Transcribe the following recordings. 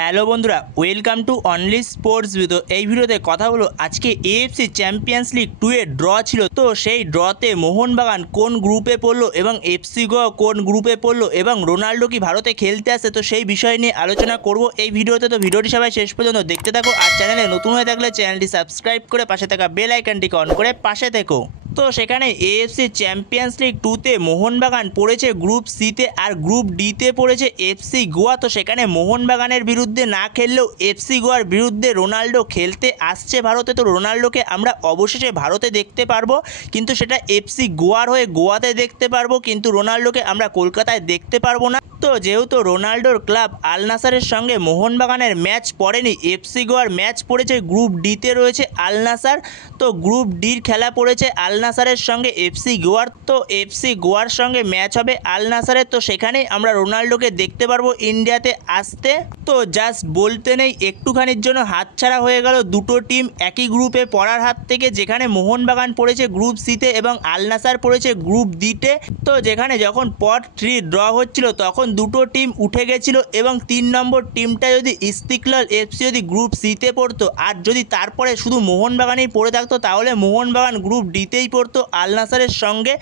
Hello বন্ধুরা, welcome to only sports video. এই ভিডিওতে কথা হলো আজকে এএফসি চ্যাম্পিয়ন্স লিগ 2 এর ড্র ছিল। তো সেই ড্রতে মোহনবাগান কোন গ্রুপে পড়লো এবং এফসি গোয়া কোন গ্রুপে পড়লো এবং রোনাল্ডো কি ভারতে খেলতে আসে, তো সেই বিষয় নিয়ে আলোচনা করব এই ভিডিওতে। তো ভিডিওটি সবাই শেষ পর্যন্ত দেখতে থাকো, আর চ্যানেলে নতুন হয়ে থাকলে চ্যানেলটি সাবস্ক্রাইব করে পাশে থাকা বেল আইকনটিকে অন করে পাশে থেকো। তো সেখানে এএফসি চ্যাম্পিয়ন্স লিগ 2তে মোহনবাগান পড়েছে গ্রুপ সিতে আর গ্রুপ ডিতে পড়েছে এফসি গোয়া। তো সেখানে মোহনবাগানের বিরুদ্ধে না খেললেও এফসি গোয়ার বিরুদ্ধে রোনাল্ডো খেলতে আসছে ভারতে। তো রোনাল্ডোকে আমরা অবশেষে ভারতে দেখতে পারবো, কিন্তু সেটা এফসি গোয়ার হয়ে গোয়াতে দেখতে পারবো, কিন্তু রোনাল্ডোকে আমরা কলকাতায় দেখতে পারবো না। তো যেহেতু রোনাল্ডোর ক্লাব আল নাসারের সঙ্গে মোহনবাগানের ম্যাচ পড়েনি, এফসি গোয়ার ম্যাচ পড়েছে গ্রুপ ডিতে রয়েছে আল নাসার। তো গ্রুপ ডির খেলা পড়েছে আল নাসারের সঙ্গে এফসি গোয়ার। তো এফসি গোয়ার সঙ্গে ম্যাচ হবে আল নাসারের। তো সেখানেই আমরা রোনাল্ডোকে দেখতে পারবো ইন্ডিয়াতে আসতে। তো জাস্ট বলতে নেই, একটুখানির জন্য হাতছাড়া হয়ে গেল দুটো টিম একই গ্রুপে পড়ার হাত থেকে, যেখানে মোহনবাগান পড়েছে গ্রুপ সিতে এবং আল নাসার পড়েছে গ্রুপ ডিতে। তো যেখানে যখন পট 3 ড্র হচ্ছিল তখন দুটো টিম উঠে গেছিল এবং 3 নম্বর টিমটা যদি ইস্তিকলাল এফসি যদি গ্রুপ সিতে পড়তো আর যদি তারপরে শুধু মোহনবাগানই পড়ে থাকতো, তাহলে মোহনবাগান গ্রুপ ডিতেই পড়তো আল নাসারের সঙ্গে।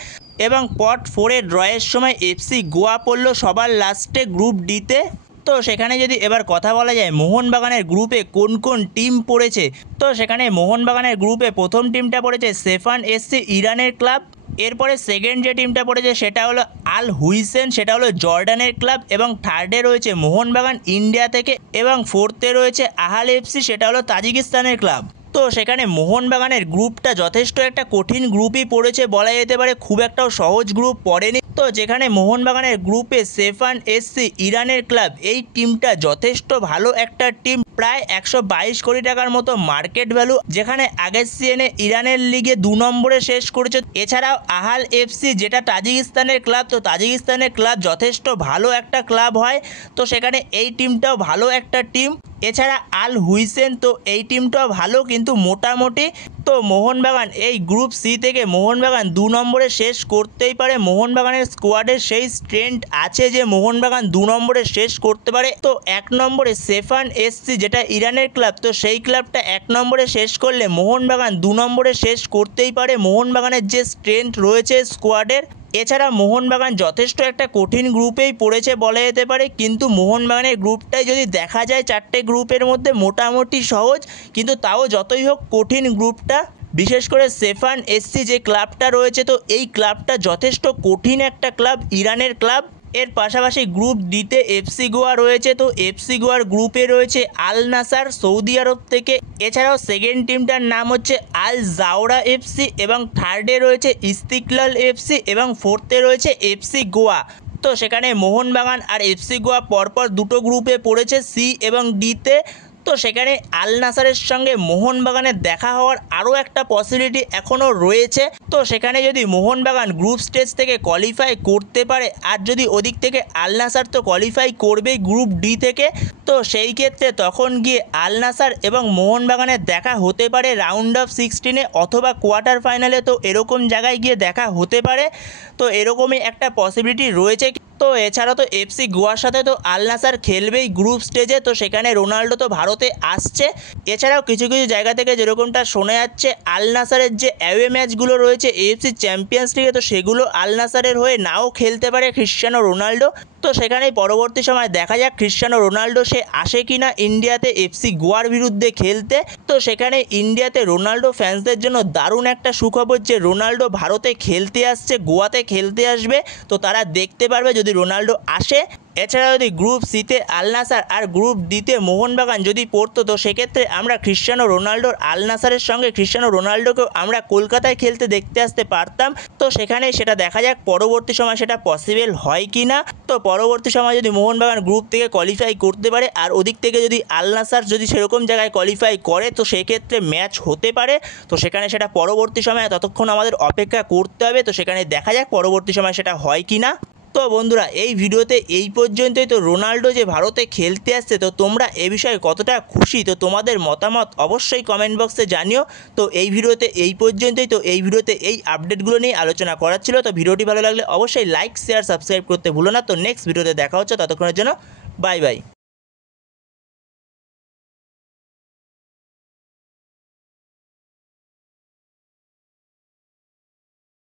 এবং পট 4-এর ড্রয়ের সময় এফসি গোয়া পড়লো সবার লাস্টে গ্রুপ ডিতে। তো সেখানে যদি এবার কথা বলা যায় মোহনবাগানের গ্রুপে কোন কোন টিম পড়েছে, তো সেখানে মোহনবাগানের গ্রুপে প্রথম টিমটা পড়েছে সেফান এসসি ইরানের ক্লাব। এরপরে সেকেন্ড যে টিমটা পড়েছে সেটা হলো আল হুইসেন, সেটা হলো জর্ডানের ক্লাব। এবং থার্ডে রয়েছে মোহনবাগান ইন্ডিয়া থেকে, এবং ফোর্থে রয়েছে আহাল এফসি, সেটা হলো তাজিকিস্তানের ক্লাব। তো সেখানে মোহনবাগানের গ্রুপটা যথেষ্ট একটা কঠিন গ্রুপই পড়েছে বলা যেতে পারে, খুব একটাও সহজ গ্রুপ পড়েনি। তো যেখানে মোহনবাগানের গ্রুপে সেফান এসসি ইরানের ক্লাব, এই টিমটা যথেষ্ট ভালো একটা টিম, প্রায় 122 কোটি টাকার মতো মার্কেট ভ্যালু, যেখানে আগের সিজনে ইরানের লিগে 2 নম্বরে শেষ করেছে। এছাড়াও আহাল এফসি যেটা তাজিকিস্তানের ক্লাব, তো তাজিকিস্তানের ক্লাব যথেষ্ট ভালো একটা ক্লাব হয়। তো সেখানে এই টিমটাও ভালো একটা টিম। এছাড়া আল হুইসেন, তো এই টিমটাও ভালো কিন্তু মোটামুটি। তো মোহনবাগান এই গ্রুপ সি থেকে মোহনবাগান 2 নম্বরে শেষ করতেই পারে। মোহনবাগানের স্কোয়াডের সেই স্ট্রেংথ আছে যে মোহনবাগান 2 নম্বরে শেষ করতে পারে। তো 1 নম্বরে সেফান এসসি যেটা ইরানের ক্লাব, তো সেই ক্লাবটা 1 নম্বরে শেষ করলে মোহনবাগান 2 নম্বরে শেষ করতেই পারে। মোহনবাগানের যে স্ট্রেংথ রয়েছে স্কোয়াডের। এছাড়া মোহনবাগান যথেষ্ট একটা কঠিন গ্রুপেই পড়েছে বলা যেতে পারে, কিন্তু মোহনবাগানের গ্রুপটাই যদি দেখা যায় 4টে গ্রুপের মধ্যে মোটামুটি সহজ, কিন্তু তাও যতই হোক কঠিন গ্রুপটা। বিশেষ করে সেফান এসসি যে ক্লাবটা রয়েছে, তো এই ক্লাবটা যথেষ্ট কঠিন একটা ক্লাব, ইরানের ক্লাব। এর পাশাপাশি গ্রুপ ডিতে এফসি গোয়া রয়েছে। তো এফসি গোয়ার গ্রুপে রয়েছে আল নাসার সৌদি আরব থেকে। এছাড়াও সেকেন্ড টিমটার নাম হচ্ছে আল জাওরা এফসি, এবং থার্ডে রয়েছে ইস্তিকলাল এফসি, এবং ফোর্থে রয়েছে এফসি গোয়া। তো সেখানে মোহনবাগান আর এফসি গোয়া পরপর দুটো গ্রুপে পড়েছে সি এবং ডিতে। তো সেখানে আল নাসারের সঙ্গে মোহনবাগানের দেখা হওয়ার আরও একটা পসিবিলিটি এখনও রয়েছে। তো সেখানে যদি মোহনবাগান গ্রুপ স্টেজ থেকে কোয়ালিফাই করতে পারে, আর যদি ওদিক থেকে আল নাসার তো কোয়ালিফাই করবেই গ্রুপ ডি থেকে, তো সেই ক্ষেত্রে তখন গিয়ে আল নাসার এবং মোহনবাগানের দেখা হতে পারে রাউন্ড অফ 16-এ অথবা কোয়ার্টার ফাইনালে। তো এরকম জায়গায় গিয়ে দেখা হতে পারে। তো এরকমই একটা পসিবিলিটি রয়েছে। তো এছাড়া তো এফসি গোয়ার সাথে তো আল নাসার খেলবেই গ্রুপ স্টেজে। তো সেখানে রোনাল্ডো তো ভারতে আসছে। এছাড়াও কিছু কিছু জায়গা থেকে যেরকমটা শোনা যাচ্ছে, আল নাসারের যে অ্যাওয়ে ম্যাচগুলো রয়েছে এএফসি চ্যাম্পিয়ন্স লিগে, তো সেগুলো আল নাসারের হয়ে নাও খেলতে পারে ক্রিশ্চিয়ানো রোনাল্ডো। তো সেখানেই পরবর্তী সময় দেখা যাক ক্রিশ্চিয়ানো রোনাল্ডো সে আসে কিনা ইন্ডিয়াতে এফসি গোয়ার বিরুদ্ধে খেলতে। তো সেখানে ইন্ডিয়াতে রোনাল্ডো ফ্যান্সদের জন্য দারুণ একটা সুখবর যে রোনাল্ডো ভারতে খেলতে আসছে, গোয়াতে খেলতে আসবে। তো তারা দেখতে পারবে যদি রোনাল্ডো আসে। এছাড়া যদি গ্রুপ সিতে আল নাসার আর গ্রুপ ডিতে মোহনবাগান যদি পড়তো, তো সেক্ষেত্রে আমরা ক্রিশ্চিয়ানো রোনাল্ডোর আল নাসারের সঙ্গে ক্রিশ্চিয়ানো রোনাল্ডোকেও আমরা কলকাতায় খেলতে দেখতে আসতে পারতাম। তো সেখানে সেটা দেখা যাক পরবর্তী সময় সেটা পসিবল হয় কি না। তো পরবর্তী সময় যদি মোহনবাগান গ্রুপ থেকে কোয়ালিফাই করতে পারে আর ওদিক থেকে যদি আল নাসার যদি সেরকম জায়গায় কোয়ালিফাই করে, তো সেক্ষেত্রে ম্যাচ হতে পারে। তো সেখানে সেটা পরবর্তী সময়ে ততক্ষণ আমাদের অপেক্ষা করতে হবে। তো সেখানে দেখা যাক পরবর্তী সময় সেটা হয় কি না। তো বন্ধুরা এই ভিডিওতে এই পর্যন্তই। তো রোনাল্ডো যে ভারতে খেলতে আসছে, তো তোমরা এ বিষয়ে কতটা খুশি, তো তোমাদের মতামত অবশ্যই কমেন্ট বক্সে জানিও। তো এই ভিডিওতে এই পর্যন্তই। তো এই ভিডিওতে এই আপডেটগুলো নিয়ে আলোচনা করার ছিল। তো ভিডিওটি ভালো লাগলে অবশ্যই লাইক শেয়ার সাবস্ক্রাইব করতে ভুলো না। তো নেক্সট ভিডিওতে দেখা হচ্ছে, ততক্ষণের জন্য বাই বাই।